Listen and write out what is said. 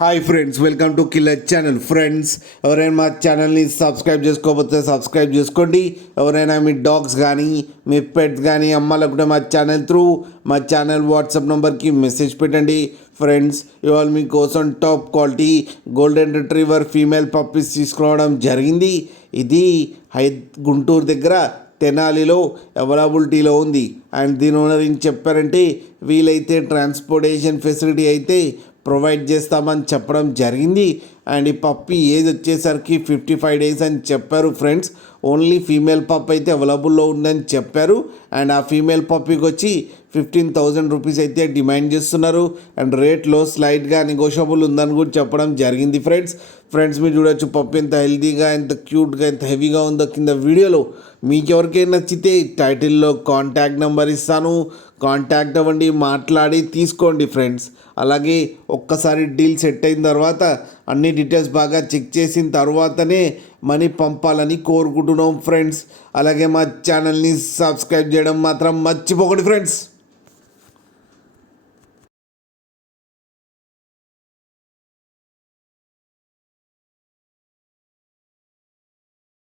Hi friends, welcome to killer channel. Friends, ఎవరైనా మా ఛానల్ని సబ్స్క్రైబ్ చేసుకోకపోతే సబ్స్క్రైబ్ చేసుకోండి. ఎవరైనా మీ డాగ్స్ కానీ మీ పెట్స్ కానీ అమ్మాలనుకుంటే మా ఛానల్ వాట్సాప్ నెంబర్కి మెసేజ్ పెట్టండి. ఫ్రెండ్స్, ఇవాళ మీకోసం top quality golden retriever female puppies తీసుకురావడం జరిగింది. ఇది గుంటూరు దగ్గర తెనాలిలో అవైలబిలిటీలో ఉంది. అండ్ దీని ఓనర్ ఏం చెప్పారంటే, వీలైతే ట్రాన్స్పోర్టేషన్ ఫెసిలిటీ అయితే ప్రొవైడ్ చేస్తామని చెప్పడం జరిగింది. అండ్ ఈ పప్పి ఏజ్ వచ్చేసరికి 55 డేస్ అని చెప్పారు. ఫ్రెండ్స్, ఓన్లీ ఫీమేల్ పప్ అయితే అవైలబుల్లో ఉందని చెప్పారు. అండ్ ఆ ఫీమేల్ పప్పికి వచ్చి 15,000 రూపీస్ అయితే డిమాండ్ చేస్తున్నారు. అండ్ రేట్లో స్లైడ్గా నెగోషియబుల్ ఉందని కూడా చెప్పడం జరిగింది. ఫ్రెండ్స్ మీరు చూడొచ్చు పప్పు ఎంత హెల్తీగా, ఎంత క్యూట్గా, ఎంత హెవీగా ఉందో కింద వీడియోలో. మీకు ఎవరికైనా నచ్చితే టైటిల్లో కాంటాక్ట్ నెంబర్ ఇస్తాను, కాంటాక్ట్ అవ్వండి, మాట్లాడి తీసుకోండి. ఫ్రెండ్స్, అలాగే ఒక్కసారి డీల్ సెట్ అయిన తర్వాత అన్ని డీటెయిల్స్ బాగా చెక్ చేసిన తర్వాతనే మనీ పంపాలని కోరుకుంటున్నాం. ఫ్రెండ్స్, అలాగే మా ఛానల్ని సబ్స్క్రైబ్ చేయడం మాత్రం మర్చిపోకండి. ఫ్రెండ్స్.